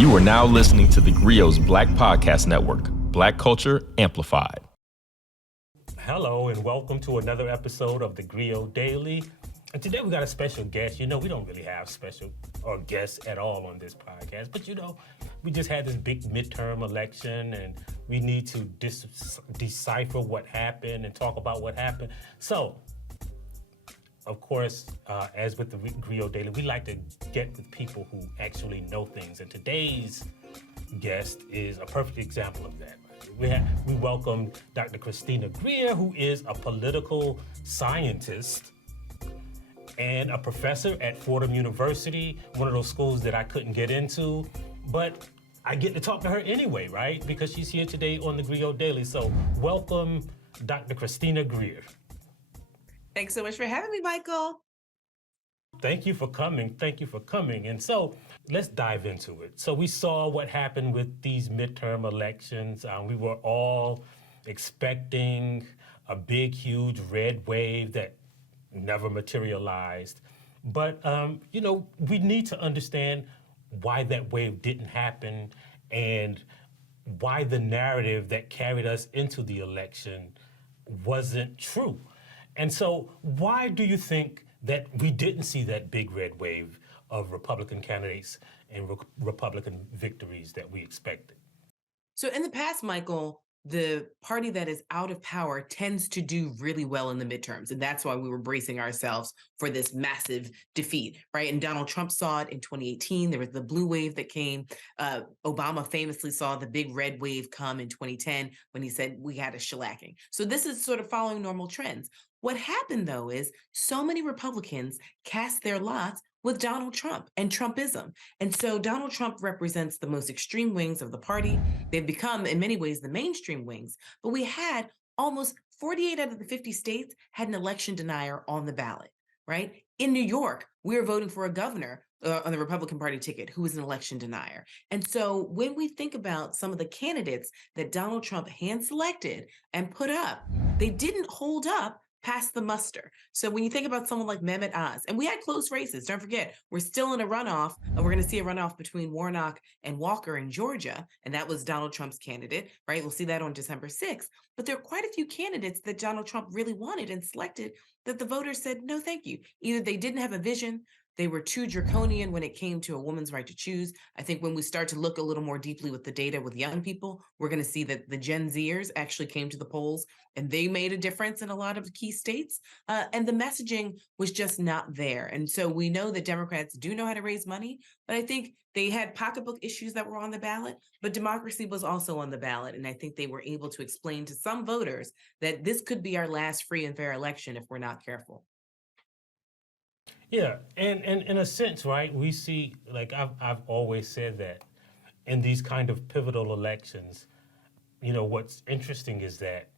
You are now listening to TheGrio's Black Podcast Network, Black Culture Amplified. Hello and welcome to another episode of TheGrio Daily. And today we got a special guest. You know, we don't really have special or guests at all on this podcast, but you know, we just had this big midterm election and we need to decipher what happened and talk about what happened. So, of course, as with the TheGrio Daily, we like to get with people who actually know things. And today's guest is a perfect example of that. We welcome Dr. Christina Greer, who is a political scientist and a professor at Fordham University, one of those schools that I couldn't get into, but I get to talk to her anyway, right? Because she's here today on the TheGrio Daily. So welcome, Dr. Christina Greer. Thanks so much for having me, Michael. Thank you for coming. Thank you for coming. And so let's dive into it. So we saw what happened with these midterm elections. We were all expecting a big, huge red wave that never materialized. But, you know, we need to understand why that wave didn't happen and why the narrative that carried us into the election wasn't true. And so why do you think that we didn't see that big red wave of Republican candidates and Republican victories that we expected? So in the past, Michael, the party that is out of power tends to do really well in the midterms. And that's why we were bracing ourselves for this massive defeat, right? And Donald Trump saw it in 2018. There was the blue wave that came. Obama famously saw the big red wave come in 2010 when he said we had a shellacking. So this is sort of following normal trends. What happened, though, is so many Republicans cast their lots with Donald Trump and Trumpism. And so Donald Trump represents the most extreme wings of the party. They've become, in many ways, the mainstream wings. But we had almost 48 out of the 50 states had an election denier on the ballot, right? In New York, we were voting for a governor on the Republican Party ticket who was an election denier. And so when we think about some of the candidates that Donald Trump hand-selected and put up, they didn't hold up past the muster. So when you think about someone like Mehmet Oz, and we had close races, don't forget, we're still in a runoff, and we're going to see a runoff between Warnock and Walker in Georgia, and that was Donald Trump's candidate, right? We'll see that on December 6th. But there are quite a few candidates that Donald Trump really wanted and selected that the voters said, no, thank you. Either they didn't have a vision, they were too draconian when it came to a woman's right to choose. I think when we start to look a little more deeply with the data with young people, we're going to see that the Gen Zers actually came to the polls and they made a difference in a lot of key states. And the messaging was just not there. And so we know that Democrats do know how to raise money, but I think they had pocketbook issues that were on the ballot, but democracy was also on the ballot. And I think they were able to explain to some voters that this could be our last free and fair election if we're not careful. Yeah, and in a sense, right, we see, like I've always said that in these kind of pivotal elections, you know, what's interesting is that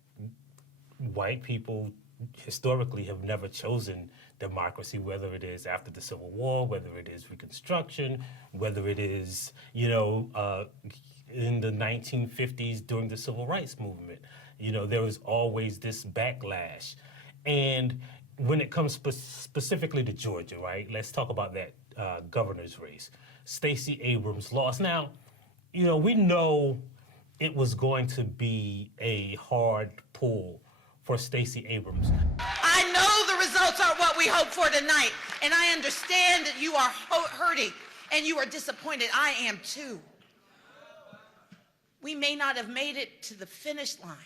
white people historically have never chosen democracy, whether it is after the Civil War, whether it is Reconstruction, whether it is, you know, in the 1950s during the Civil Rights Movement. You know, there was always this backlash. And when it comes specifically to Georgia, right? Let's talk about that governor's race. Stacey Abrams lost. Now, you know, we know it was going to be a hard pull for Stacey Abrams. I know the results aren't what we hoped for tonight, and I understand that you are hurting and you are disappointed. I am too. We may not have made it to the finish line,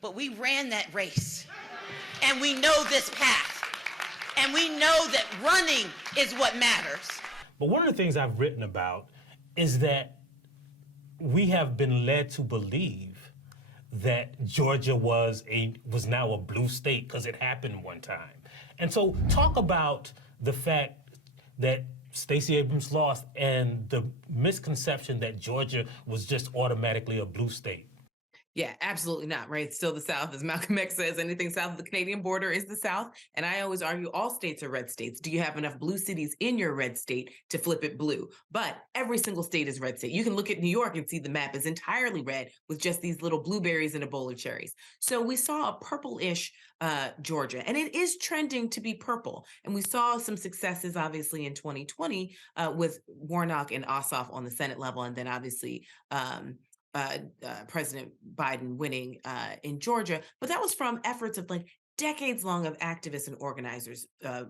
but we ran that race. And we know this path. And we know that running is what matters. But one of the things I've written about is that we have been led to believe that Georgia was now a blue state because it happened one time. And so talk about the fact that Stacey Abrams lost and the misconception that Georgia was just automatically a blue state. Yeah, absolutely not, right? It's still the South. As Malcolm X says, anything south of the Canadian border is the South. And I always argue all states are red states. Do you have enough blue cities in your red state to flip it blue? But every single state is red state. You can look at New York and see the map is entirely red with just these little blueberries and a bowl of cherries. So we saw a purple-ish Georgia, and it is trending to be purple. And we saw some successes, obviously, in 2020 with Warnock and Ossoff on the Senate level, and then obviously President Biden winning in Georgia, but that was from efforts of like decades long of activists and organizers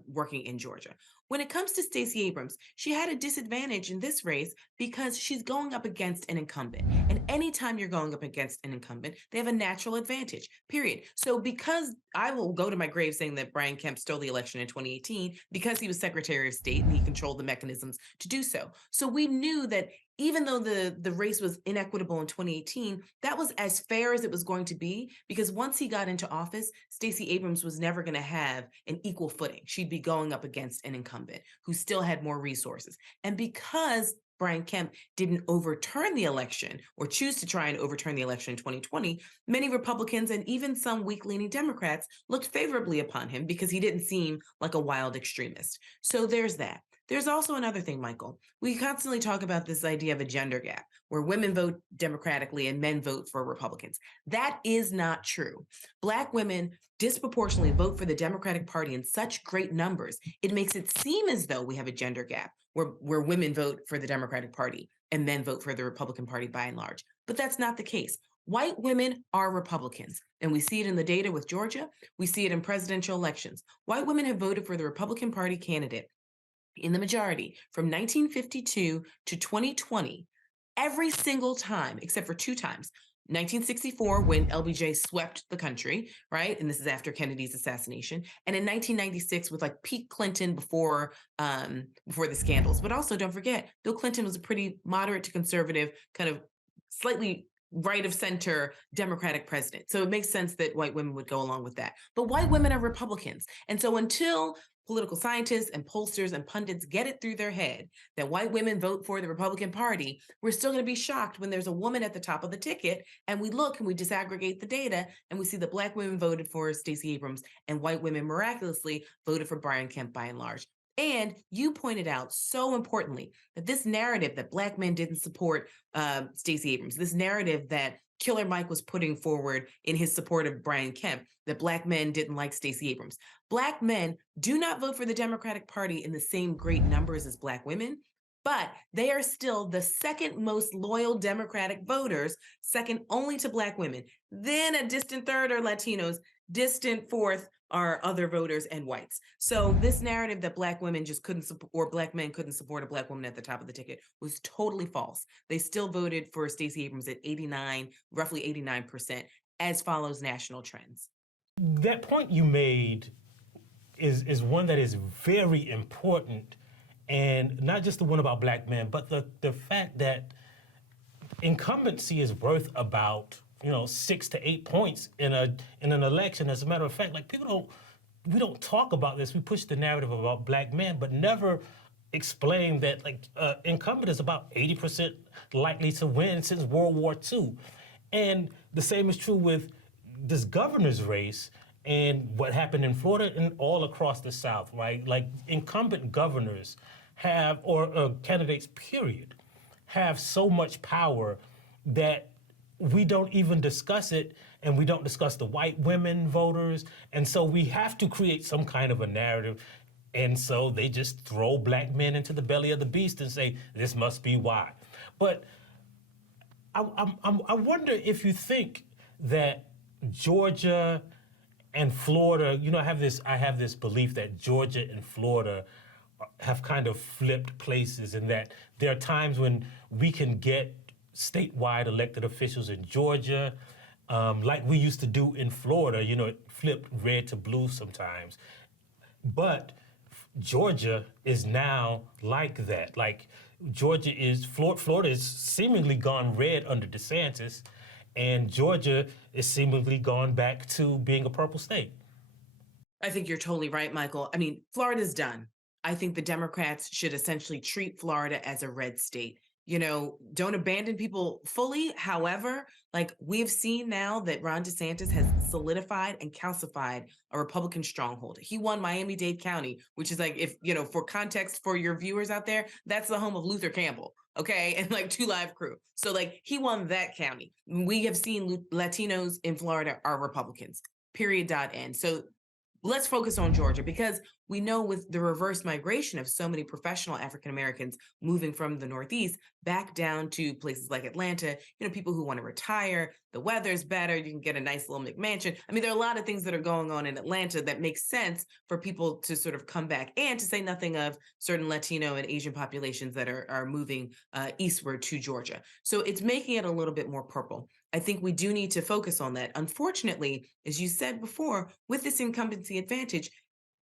working in Georgia. When it comes to Stacey Abrams, she had a disadvantage in this race because she's going up against an incumbent. And anytime you're going up against an incumbent, they have a natural advantage, period. So because I will go to my grave saying that Brian Kemp stole the election in 2018 because he was Secretary of State and he controlled the mechanisms to do so. So we knew that even though the race was inequitable in 2018, that was as fair as it was going to be because once he got into office, Stacey Abrams was never going to have an equal footing. She'd be going up against an incumbent who still had more resources. And because Brian Kemp didn't overturn the election or choose to try and overturn the election in 2020, many Republicans and even some weak-leaning Democrats looked favorably upon him because he didn't seem like a wild extremist. So there's that. There's also another thing, Michael. We constantly talk about this idea of a gender gap where women vote Democratically and men vote for Republicans. That is not true. Black women disproportionately vote for the Democratic Party in such great numbers. It makes it seem as though we have a gender gap where women vote for the Democratic Party and men vote for the Republican Party by and large. But that's not the case. White women are Republicans, and we see it in the data with Georgia. We see it in presidential elections. White women have voted for the Republican Party candidate in the majority from 1952 to 2020, every single time, except for two times. 1964, when LBJ swept the country, right? And this is after Kennedy's assassination. And in 1996, with like peak Clinton before the scandals. But also, don't forget, Bill Clinton was a pretty moderate to conservative, kind of slightly right of center Democratic president. So it makes sense that white women would go along with that. But white women are Republicans. And so until political scientists and pollsters and pundits get it through their head that white women vote for the Republican Party, we're still going to be shocked when there's a woman at the top of the ticket and we look and we disaggregate the data and we see that black women voted for Stacey Abrams and white women miraculously voted for Brian Kemp by and large. And you pointed out so importantly that this narrative that black men didn't support Stacey Abrams, this narrative that Killer Mike was putting forward in his support of Brian Kemp, that black men didn't like Stacey Abrams. Black men do not vote for the Democratic Party in the same great numbers as black women, but they are still the second most loyal Democratic voters, second only to black women. Then a distant third are Latinos, distant fourth are other voters and whites. So this narrative that black women just couldn't support, or black men couldn't support a black woman at the top of the ticket was totally false. They still voted for Stacey Abrams at roughly 89%, as follows national trends. That point you made is one that is very important, and not just the one about black men, but the fact that incumbency is worth about 6 to 8 points in an election. As a matter of fact, like we don't talk about this. We push the narrative about black men, but never explain that incumbent is about 80% likely to win since World War II, and the same is true with this governor's race and what happened in Florida and all across the South, right? Like incumbent governors have, or candidates, period, have so much power that we don't even discuss it, and we don't discuss the white women voters. And so we have to create some kind of a narrative. And so they just throw black men into the belly of the beast and say, this must be why. But I wonder if you think that Georgia and Florida, I have this belief that Georgia and Florida have kind of flipped places, and that there are times when we can get statewide elected officials in Georgia, like we used to do in Florida, it flipped red to blue sometimes. But Georgia is now like that. Like Florida is seemingly gone red under DeSantis, and Georgia is seemingly gone back to being a purple state. I think you're totally right, Michael. I mean, Florida's done. I think the Democrats should essentially treat Florida as a red state. don't abandon people fully. However, like we've seen now that Ron DeSantis has solidified and calcified a Republican stronghold. He won Miami-Dade County, which is like, if, for context for your viewers out there, that's the home of Luther Campbell. Okay. And like 2 Live Crew. So like he won that county. We have seen Latinos in Florida are Republicans, period, dot, end. So let's focus on Georgia, because we know with the reverse migration of so many professional African Americans moving from the Northeast back down to places like Atlanta, people who want to retire, the weather's better, you can get a nice little McMansion. I mean, there are a lot of things that are going on in Atlanta that make sense for people to sort of come back, and to say nothing of certain Latino and Asian populations that are moving eastward to Georgia. So it's making it a little bit more purple. I think we do need to focus on that. Unfortunately, as you said before, with this incumbency advantage,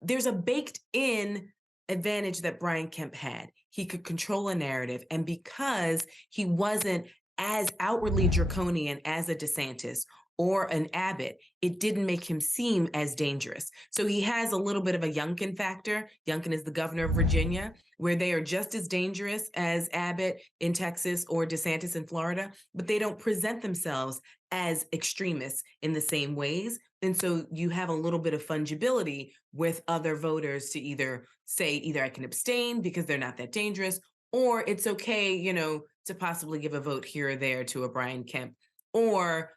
there's a baked in advantage that Brian Kemp had. He could control a narrative. And because he wasn't as outwardly draconian as a DeSantis or an Abbott, it didn't make him seem as dangerous. So he has a little bit of a Youngkin factor. Youngkin is the governor of Virginia, where they are just as dangerous as Abbott in Texas or DeSantis in Florida, but they don't present themselves as extremists in the same ways. And so you have a little bit of fungibility with other voters to either say, I can abstain because they're not that dangerous, or it's okay, to possibly give a vote here or there to a Brian Kemp. Or,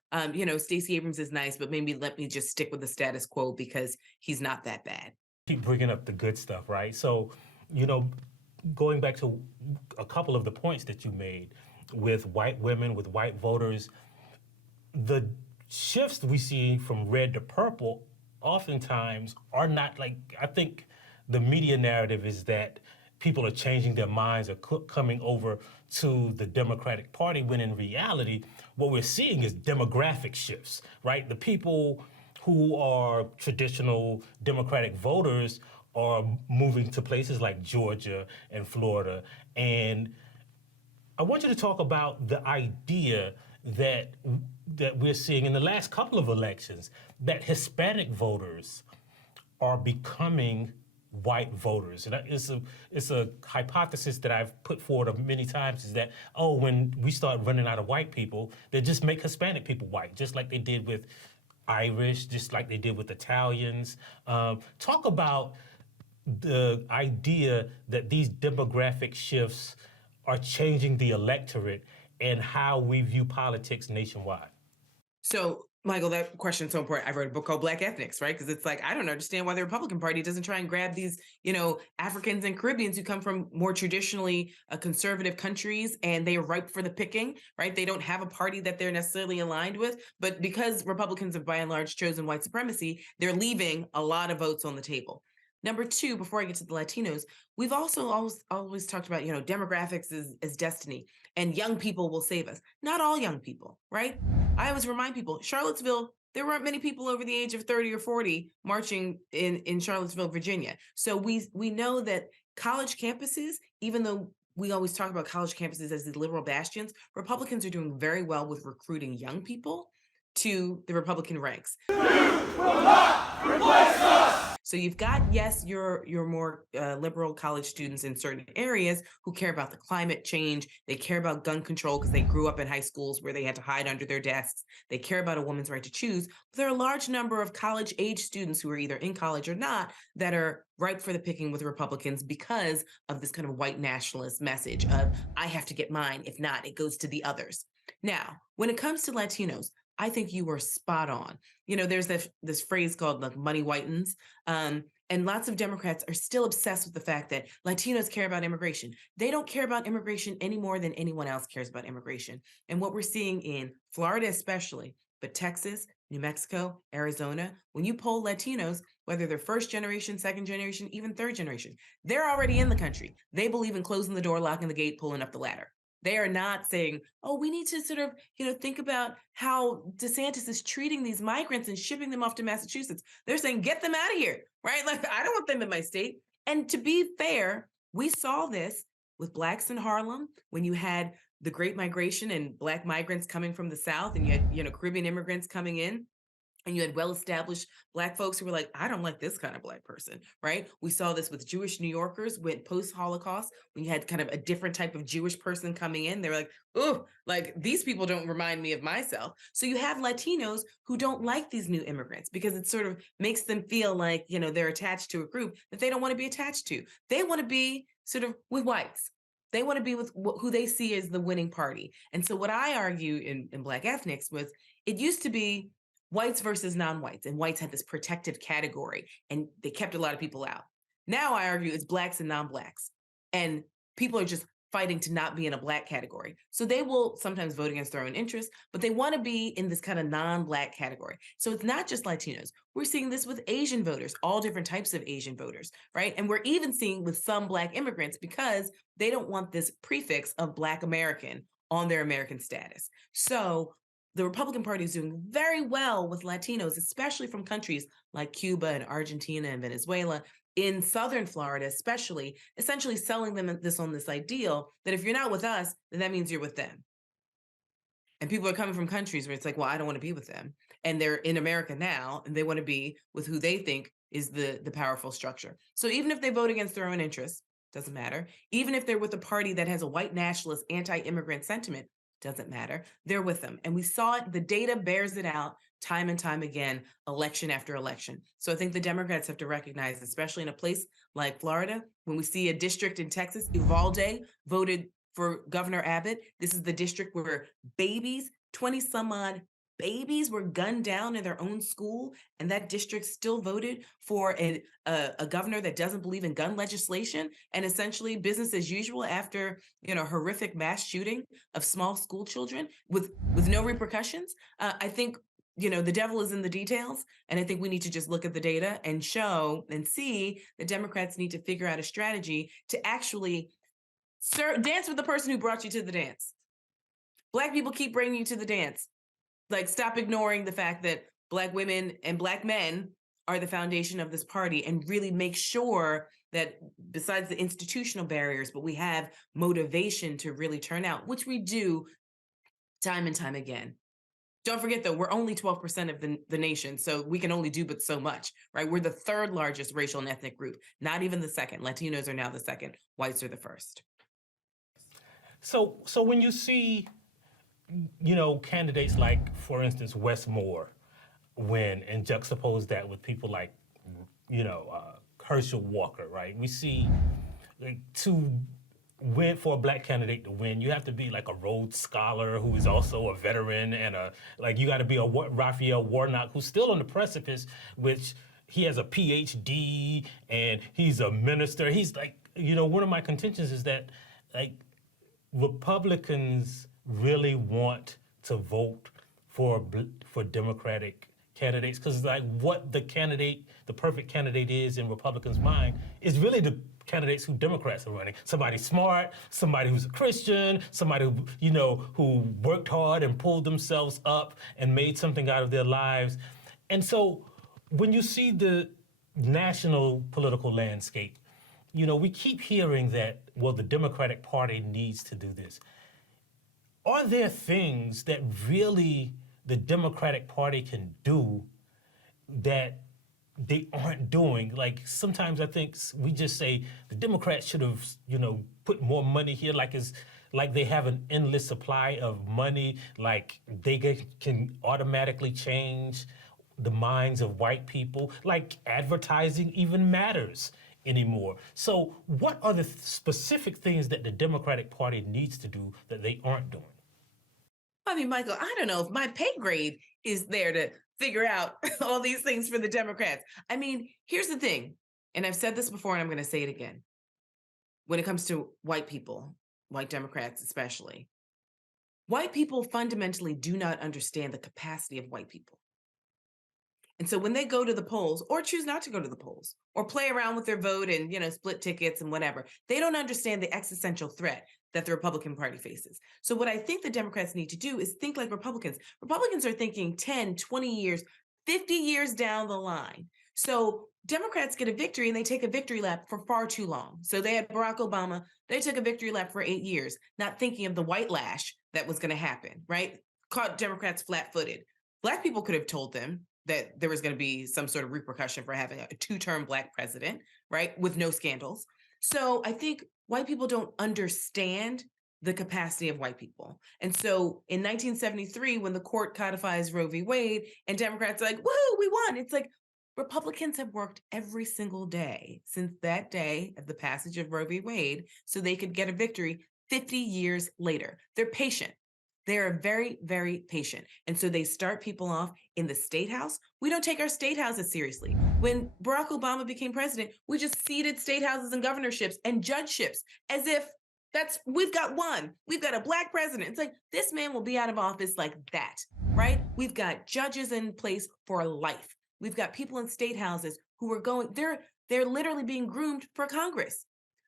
Stacey Abrams is nice, but maybe let me just stick with the status quo because he's not that bad. Keep bringing up the good stuff, right? So, going back to a couple of the points that you made with white women, with white voters, the shifts we see from red to purple oftentimes are not like, I think the media narrative is that people are changing their minds or coming over to the Democratic Party, when in reality, what we're seeing is demographic shifts, right? The people who are traditional Democratic voters are moving to places like Georgia and Florida. And I want you to talk about the idea that we're seeing in the last couple of elections, that Hispanic voters are becoming white voters. And it's a hypothesis that I've put forward many times, is that, when we start running out of white people, they just make Hispanic people white, just like they did with Irish, just like they did with Italians. Talk about the idea that these demographic shifts are changing the electorate and how we view politics nationwide. So, Michael, that question is so important. I wrote a book called Black Ethnics, right? Because it's like, I don't understand why the Republican Party doesn't try and grab these, Africans and Caribbeans who come from more traditionally conservative countries, and they are ripe for the picking, right? They don't have a party that they're necessarily aligned with, but because Republicans have by and large chosen white supremacy, they're leaving a lot of votes on the table. Number two, before I get to the Latinos, we've also always talked about, demographics as destiny, and young people will save us. Not all young people, right? I always remind people, Charlottesville, there weren't many people over the age of 30 or 40 marching in Charlottesville, Virginia. So we know that college campuses, even though we always talk about college campuses as the liberal bastions, Republicans are doing very well with recruiting young people to the Republican ranks. You will not replace us! So you've got, yes, your more liberal college students in certain areas who care about the climate change. They care about gun control because they grew up in high schools where they had to hide under their desks. They care about a woman's right to choose. But there are a large number of college-age students who are either in college or not that are ripe for the picking with Republicans because of this kind of white nationalist message of, I have to get mine. If not, it goes to the others. Now, when it comes to Latinos, I think you were spot on. There's this phrase called like money whitens. And lots of Democrats are still obsessed with the fact that Latinos care about immigration. They don't care about immigration any more than anyone else cares about immigration. And what we're seeing in Florida especially, but Texas, New Mexico, Arizona, when you poll Latinos, whether they're first generation, second generation, even third generation, they're already in the country. They believe in closing the door, locking the gate, pulling up the ladder. They are not saying, we need to sort of, think about how DeSantis is treating these migrants and shipping them off to Massachusetts. They're saying, get them out of here, right? Like, I don't want them in my state. And to be fair, we saw this with Blacks in Harlem when you had the Great Migration and Black migrants coming from the South, and you had, Caribbean immigrants coming in. And you had well-established Black folks who were like, I don't like this kind of Black person, right? We saw this with Jewish New Yorkers when post-Holocaust, when you had kind of a different type of Jewish person coming in. They were like, oh, like these people don't remind me of myself. So you have Latinos who don't like these new immigrants because it sort of makes them feel like, they're attached to a group that they don't want to be attached to. They want to be sort of with whites. They want to be with who they see as the winning party. And so what I argue in Black ethnics was it used to be whites versus non-whites, and whites had this protected category and they kept a lot of people out. Now I argue it's Blacks and non-Blacks, and people are just fighting to not be in a Black category. So they will sometimes vote against their own interests, but they want to be in this kind of non-Black category. So it's not just Latinos. We're seeing this with Asian voters, all different types of Asian voters, right? And we're even seeing with some Black immigrants because they don't want this prefix of Black American on their American status. So the Republican Party is doing very well with Latinos, especially from countries like Cuba and Argentina and Venezuela, in Southern Florida, especially, essentially selling them this ideal that if you're not with us, then that means you're with them. And people are coming from countries where it's like, well, I don't want to be with them. And they're in America now, and they want to be with who they think is the powerful structure. So even if they vote against their own interests, doesn't matter. Even if they're with a party that has a white nationalist, anti-immigrant sentiment, doesn't matter. They're with them. And we saw it, the data bears it out time and time again, election after election. So I think the Democrats have to recognize, especially in a place like Florida, when we see a district in Texas, Uvalde voted for Governor Abbott. This is the district where babies, 20 some odd babies were gunned down in their own school, and that district still voted for a governor that doesn't believe in gun legislation and essentially business as usual after horrific mass shooting of small school children with no repercussions. I think the devil is in the details, and I think we need to just look at the data and show and see that Democrats need to figure out a strategy to actually dance with the person who brought you to the dance. Black people keep bringing you to the dance. Like, stop ignoring the fact that Black women and Black men are the foundation of this party, and really make sure that besides the institutional barriers, but we have motivation to really turn out, which we do time and time again. Don't forget, though, we're only 12% of the nation, so we can only do but so much, right? We're the third largest racial and ethnic group, not even the second. Latinos are now the second. Whites are the first. So when you see, candidates like, for instance, Wes Moore win, and juxtapose that with people like, Herschel Walker, right? We see, like, to win for a Black candidate to win, you have to be like a Rhodes Scholar who is also a veteran, and you got to be a Raphael Warnock who's still on the precipice, which he has a PhD and he's a minister. He's like, one of my contentions is that, like, Republicans really want to vote for Democratic candidates, because like what the perfect candidate is in Republicans' mind is really the candidates who Democrats are running. Somebody smart, somebody who's a Christian, somebody who worked hard and pulled themselves up and made something out of their lives. And so when you see the national political landscape, we keep hearing that, well, the Democratic Party needs to do this. Are there things that really the Democratic Party can do that they aren't doing? Like, sometimes I think we just say the Democrats should have, put more money here, like they have an endless supply of money, like they can automatically change the minds of white people, like advertising even matters anymore. So what are the specific things that the Democratic Party needs to do that they aren't doing? I mean, Michael, I don't know if my pay grade is there to figure out all these things for the Democrats. I mean, here's the thing, and I've said this before and I'm going to say it again. When it comes to white people, white Democrats especially, white people fundamentally do not understand the capacity of white people. And so when they go to the polls or choose not to go to the polls or play around with their vote and, split tickets and whatever, they don't understand the existential threat that the Republican Party faces. So what I think the Democrats need to do is think like Republicans. Republicans are thinking 10, 20 years, 50 years down the line. So Democrats get a victory and they take a victory lap for far too long. So they had Barack Obama, they took a victory lap for 8 years, not thinking of the white lash that was going to happen, right? Caught Democrats flat-footed. Black people could have told them, that there was going to be some sort of repercussion for having a two-term Black president, right, with no scandals. So I think white people don't understand the capacity of white people. And so in 1973, when the court codifies Roe v. Wade and Democrats are like, woohoo, we won. It's like Republicans have worked every single day since that day of the passage of Roe v. Wade so they could get a victory 50 years later. They're patient. They are very, very patient. And so they start people off in the state house. We don't take our state houses seriously. When Barack Obama became president, we just ceded state houses and governorships and judgeships as if we've got one. We've got a Black president. It's like, this man will be out of office like that, right? We've got judges in place for life. We've got people in state houses who are they're literally being groomed for Congress.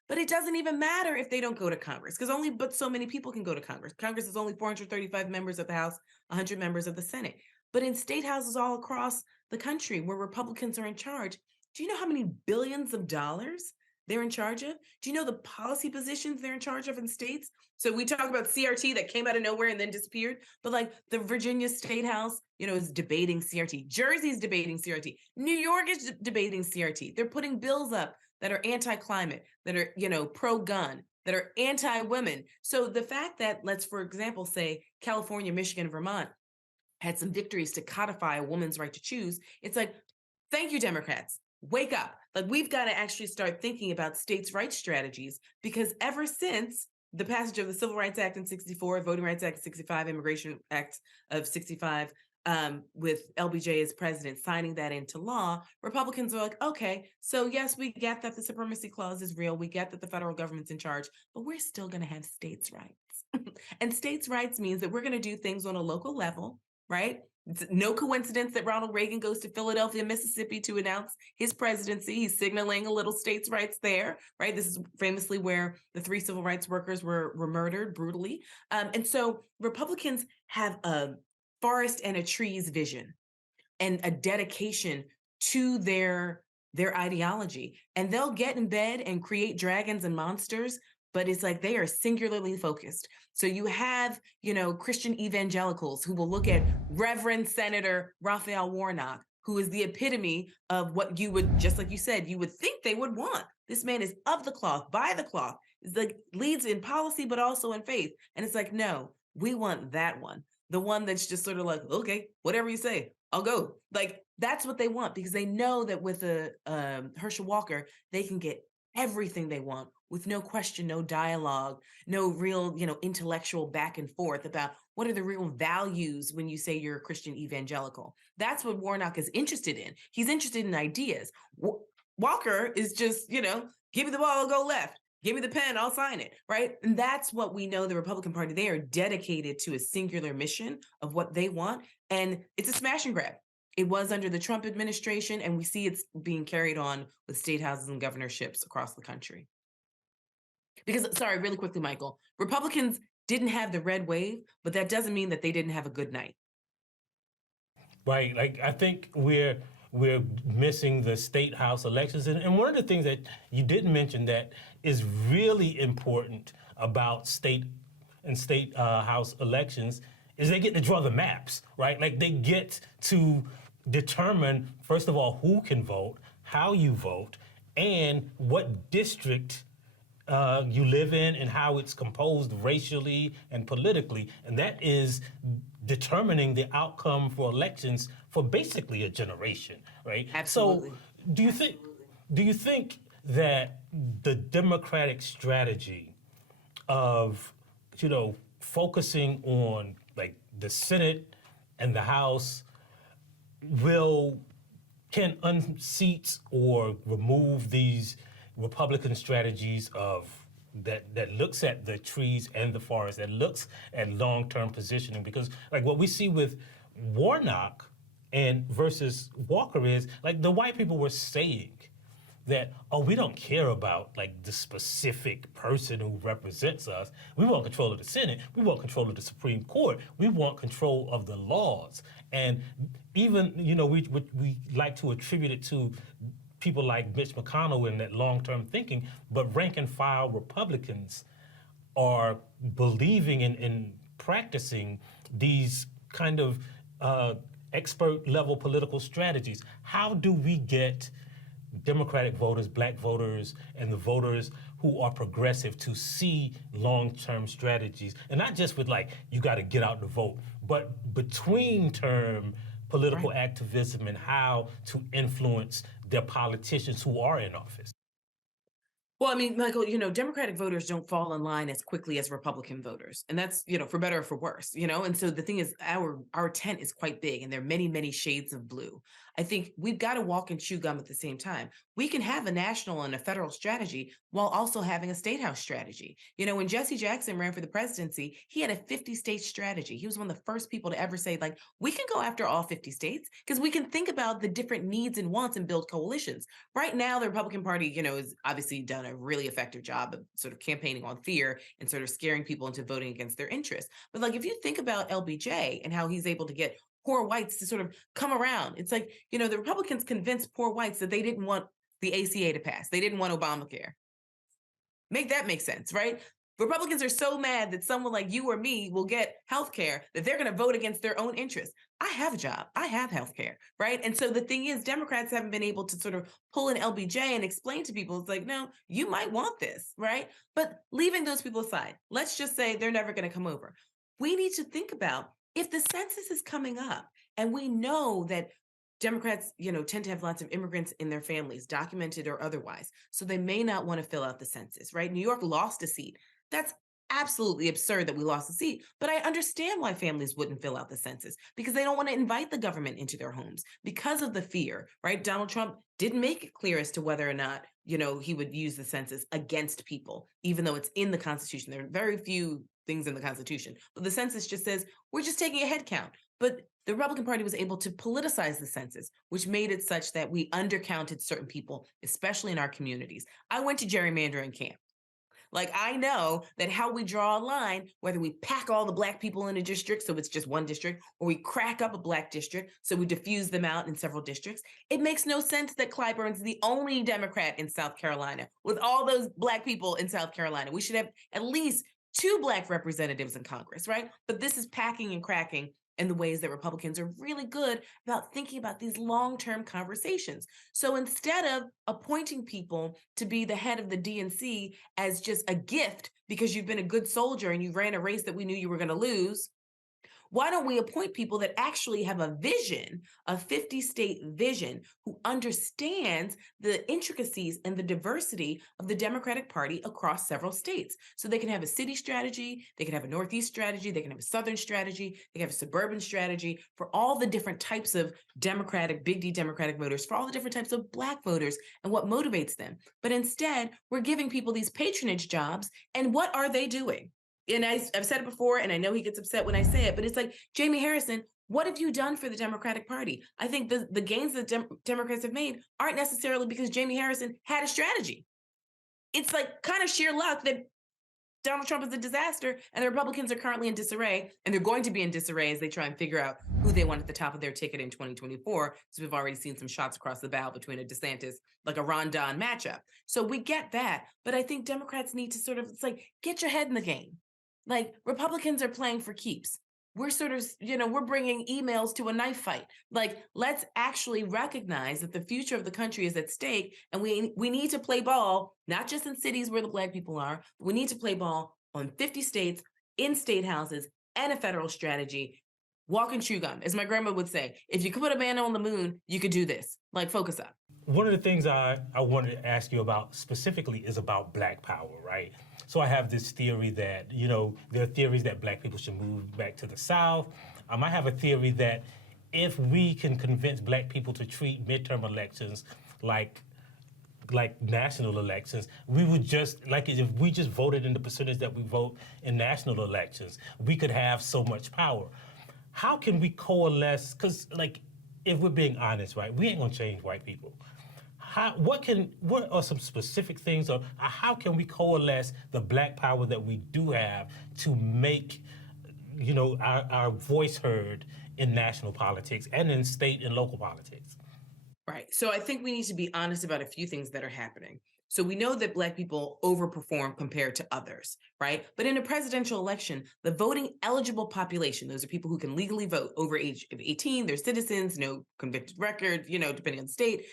But it doesn't even matter if they don't go to Congress, because only but so many people can go to Congress. Congress is only 435 members of the House, 100 members of the Senate. But in state houses all across the country where Republicans are in charge, do you know how many billions of dollars they're in charge of? Do you know the policy positions they're in charge of in states? So we talk about CRT that came out of nowhere and then disappeared, but like the Virginia State House, is debating CRT. Jersey's debating CRT. New York is debating CRT. They're putting bills up that are anti-climate, that are, pro-gun, that are anti-women. So the fact that, let's, for example, say California, Michigan, Vermont had some victories to codify a woman's right to choose, it's like, thank you, Democrats. Wake up. Like, we've got to actually start thinking about states' rights strategies, because ever since the passage of the Civil Rights Act in 64, Voting Rights Act 65, Immigration Act of 65, with LBJ as president, signing that into law, Republicans are like, okay, so yes, we get that the supremacy clause is real. We get that the federal government's in charge, but we're still going to have states' rights. And states' rights means that we're going to do things on a local level, right? It's no coincidence that Ronald Reagan goes to Philadelphia, Mississippi to announce his presidency. He's signaling a little states' rights there, right? This is famously where the 3 civil rights workers were murdered brutally. And so Republicans have a forest and a trees vision and a dedication to their ideology. And they'll get in bed and create dragons and monsters, but it's like they are singularly focused. So you have, Christian evangelicals who will look at Reverend Senator Raphael Warnock, who is the epitome of what you would, just like you said, you would think they would want. This man is of the cloth, by the cloth, is like leads in policy, but also in faith. And it's like, no, we want that one. The one that's just sort of like, okay, whatever you say, I'll go. Like, that's what they want, because they know that with Herschel Walker, they can get everything they want with no question, no dialogue, no real, intellectual back and forth about what are the real values when you say you're a Christian evangelical. That's what Warnock is interested in. He's interested in ideas. Walker is just, give me the ball, I'll go left. Give me the pen, I'll sign it, right? And that's what we know the Republican Party, they are dedicated to a singular mission of what they want. And it's a smash and grab. It was under the Trump administration, and we see it's being carried on with state houses and governorships across the country. Because, sorry, really quickly, Michael, Republicans didn't have the red wave, but that doesn't mean that they didn't have a good night. Right. Like, I think we're missing the state house elections. And one of the things that you didn't mention that is really important about state house elections is they get to draw the maps, right? Like, they get to determine, first of all, who can vote, how you vote, and what district you live in and how it's composed racially and politically. And that is determining the outcome for elections for basically a generation, right? Absolutely. So do you think that the Democratic strategy of, focusing on like the Senate and the House can unseat or remove these Republican strategies of that looks at the trees and the forest, that looks at long-term positioning? Because like what we see with Warnock and versus Walker is like the white people were saying that, oh, we don't care about like the specific person who represents us. We want control of the Senate. We want control of the Supreme Court. We want control of the laws. And even, we like to attribute it to people like Mitch McConnell and that long-term thinking, but rank and file Republicans are believing in practicing these kind of expert level political strategies. How do we get Democratic voters, black voters, and the voters who are progressive to see long-term strategies, and not just with like, you got to get out the vote, but between term political activism and how to influence their politicians who are in office? Well, I mean, Michael, Democratic voters don't fall in line as quickly as Republican voters. And that's, for better or for worse, And so the thing is, our tent is quite big and there are many, many shades of blue. I think we've got to walk and chew gum at the same time. We can have a national and a federal strategy while also having a state house strategy. When Jesse Jackson ran for the presidency, he had a 50-state strategy. He was one of the first people to ever say, like, we can go after all 50 states because we can think about the different needs and wants and build coalitions. Right now, the Republican Party, has obviously done a really effective job of sort of campaigning on fear and sort of scaring people into voting against their interests. But like, if you think about LBJ and how he's able to get poor whites to sort of come around, it's like, the Republicans convinced poor whites that they didn't want the ACA to pass. They didn't want Obamacare. Make that make sense, right? Republicans are so mad that someone like you or me will get health care that they're going to vote against their own interests. I have a job. I have health care, right? And so the thing is, Democrats haven't been able to sort of pull an LBJ and explain to people, it's like, no, you might want this, right? But leaving those people aside, let's just say they're never going to come over. We need to think about if the census is coming up and we know that Democrats, tend to have lots of immigrants in their families, documented or otherwise. So they may not want to fill out the census, right? New York lost a seat. That's absolutely absurd that we lost a seat. But I understand why families wouldn't fill out the census because they don't want to invite the government into their homes because of the fear, right? Donald Trump didn't make it clear as to whether or not, he would use the census against people, even though it's in the Constitution. There are very few things in the Constitution, but the census just says, we're just taking a head count. But the Republican Party was able to politicize the census, which made it such that we undercounted certain people, especially in our communities. I went to gerrymandering camp. Like, I know that how we draw a line, whether we pack all the black people in a district so it's just one district, or we crack up a black district so we diffuse them out in several districts, it makes no sense that Clyburn's the only Democrat in South Carolina with all those black people in South Carolina. We should have at least 2 black representatives in Congress, right? But this is packing and cracking in the ways that Republicans are really good about thinking about these long-term conversations. So instead of appointing people to be the head of the DNC as just a gift because you've been a good soldier and you ran a race that we knew you were going to lose, why don't we appoint people that actually have a vision, a 50-state vision, who understands the intricacies and the diversity of the Democratic Party across several states? So they can have a city strategy, they can have a Northeast strategy, they can have a Southern strategy, they can have a suburban strategy for all the different types of Democratic, big D Democratic voters, for all the different types of Black voters and what motivates them. But instead, we're giving people these patronage jobs, and what are they doing? And I've said it before, and I know he gets upset when I say it, but it's like, Jamie Harrison, what have you done for the Democratic Party? I think the gains that Democrats have made aren't necessarily because Jamie Harrison had a strategy. It's like kind of sheer luck that Donald Trump is a disaster and the Republicans are currently in disarray, and they're going to be in disarray as they try and figure out who they want at the top of their ticket in 2024. So we've already seen some shots across the bow between a DeSantis, like a Ron-Don matchup. So we get that, but I think Democrats need to sort of, it's like, get your head in the game. Like, Republicans are playing for keeps. We're sort of, we're bringing emails to a knife fight. Like, let's actually recognize that the future of the country is at stake, and we need to play ball, not just in cities where the Black people are, but we need to play ball on 50 states, in state houses, and a federal strategy. Walk and chew gum. As my grandma would say, if you could put a man on the moon, you could do this. Like, focus up. One of the things I wanted to ask you about specifically is about Black power, right? So I have this theory that, there are theories that Black people should move back to the South. I have a theory that if we can convince Black people to treat midterm elections like national elections, we would just, like if we just voted in the percentage that we vote in national elections, we could have so much power. How can we coalesce? Because, if we're being honest, right, we ain't gonna change white people. What are some specific things, or how can we coalesce the Black power that we do have to make, our voice heard in national politics and in state and local politics? Right. So I think we need to be honest about a few things that are happening. So we know that Black people overperform compared to others, right? But in a presidential election, the voting eligible population, those are people who can legally vote over age of 18, they're citizens, no convicted record, depending on the state,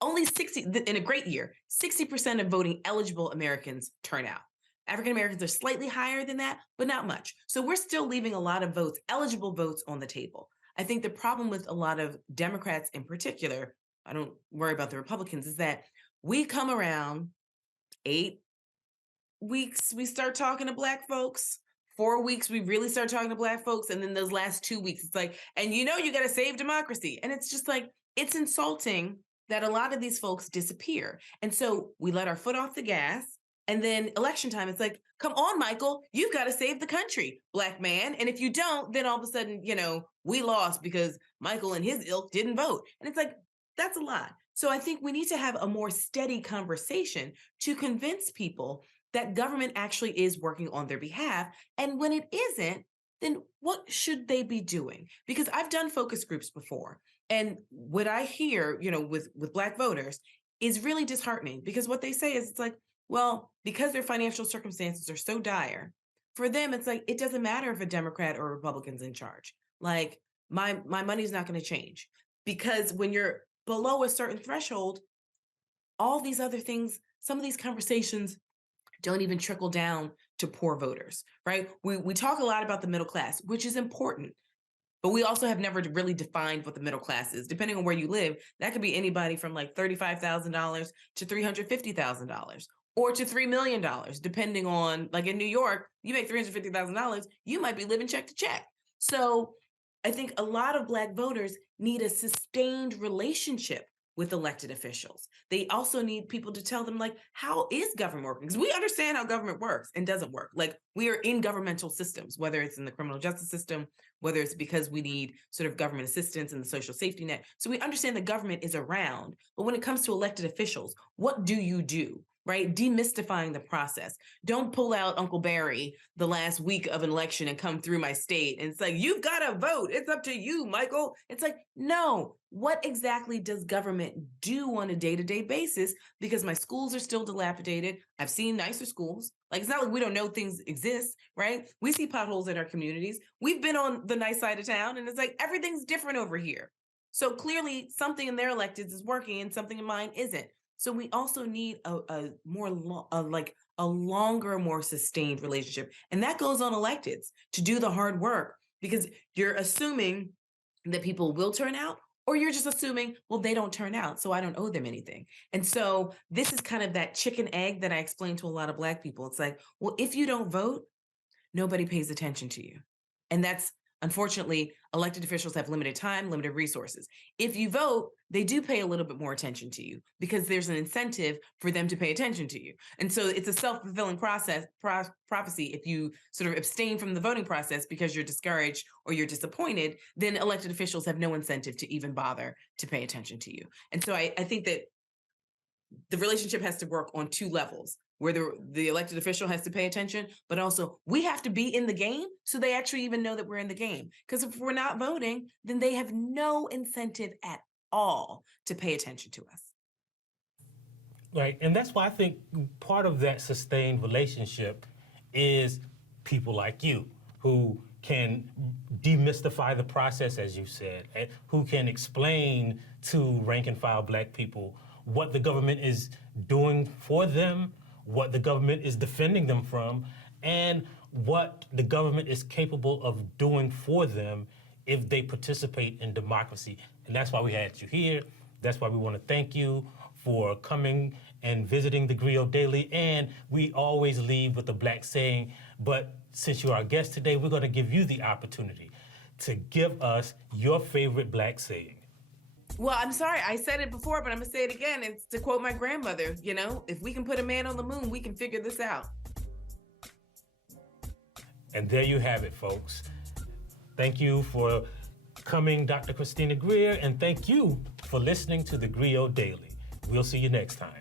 only 60, in a great year, 60% of voting eligible Americans turn out. African Americans are slightly higher than that, but not much. So we're still leaving a lot of votes, eligible votes, on the table. I think the problem with a lot of Democrats in particular, I don't worry about the Republicans, is that we come around 8 weeks, we start talking to Black folks. 4 weeks, we really start talking to Black folks. And then those last 2 weeks, it's like, and you got to save democracy. And it's just like, it's insulting that a lot of these folks disappear. And so we let our foot off the gas. And then election time, it's like, come on, Michael, you've got to save the country, Black man. And if you don't, then all of a sudden, we lost because Michael and his ilk didn't vote. And it's like, that's a lot. So I think we need to have a more steady conversation to convince people that government actually is working on their behalf. And when it isn't, then what should they be doing? Because I've done focus groups before. And what I hear, with Black voters is really disheartening, because what they say is, it's like, well, because their financial circumstances are so dire, for them, it's like, it doesn't matter if a Democrat or a Republican's in charge. Like, my money's not going to change, because when you're below a certain threshold, all these other things, some of these conversations don't even trickle down to poor voters, right? We talk a lot about the middle class, which is important, but we also have never really defined what the middle class is. Depending on where you live, that could be anybody from like $35,000 to $350,000 or to $3 million, depending on, like in New York, you make $350,000, you might be living check to check. So I think a lot of Black voters need a sustained relationship with elected officials. They also need people to tell them, like, how is government working? Because we understand how government works and doesn't work. Like, we are in governmental systems, whether it's in the criminal justice system, whether it's because we need sort of government assistance and the social safety net. So we understand the government is around. But when it comes to elected officials, what do you do? Right? Demystifying the process. Don't pull out Uncle Barry the last week of an election and come through my state. And it's like, you've got to vote. It's up to you, Michael. It's like, no, what exactly does government do on a day-to-day basis? Because my schools are still dilapidated. I've seen nicer schools. Like, it's not like we don't know things exist, right? We see potholes in our communities. We've been on the nice side of town, and it's like, everything's different over here. So clearly something in their electeds is working and something in mine isn't. So we also need a longer, more sustained relationship. And that goes on electeds to do the hard work, because you're assuming that people will turn out, or you're just assuming, well, they don't turn out, so I don't owe them anything. And so this is kind of that chicken egg that I explain to a lot of Black people. It's like, well, if you don't vote, nobody pays attention to you. And that's, unfortunately, elected officials have limited time, limited resources. If you vote, they do pay a little bit more attention to you, because there's an incentive for them to pay attention to you. And so it's a self-fulfilling prophecy. If you sort of abstain from the voting process because you're discouraged or you're disappointed, then elected officials have no incentive to even bother to pay attention to you. And so I think that the relationship has to work on two levels, where the elected official has to pay attention, but also we have to be in the game so they actually even know that we're in the game. Because if we're not voting, then they have no incentive at all to pay attention to us. Right, and that's why I think part of that sustained relationship is people like you, who can demystify the process, as you said, who can explain to rank and file Black people what the government is doing for them, what the government is defending them from, and what the government is capable of doing for them if they participate in democracy. And that's why we had you here. That's why we want to thank you for coming and visiting TheGrio Daily. And we always leave with a Black saying, but since you're our guest today, we're going to give you the opportunity to give us your favorite Black saying. Well, I'm sorry, I said it before, but I'm gonna say it again. It's to quote my grandmother, if we can put a man on the moon, we can figure this out. And there you have it, folks. Thank you for coming, Dr. Christina Greer, and thank you for listening to TheGrio Daily. We'll see you next time.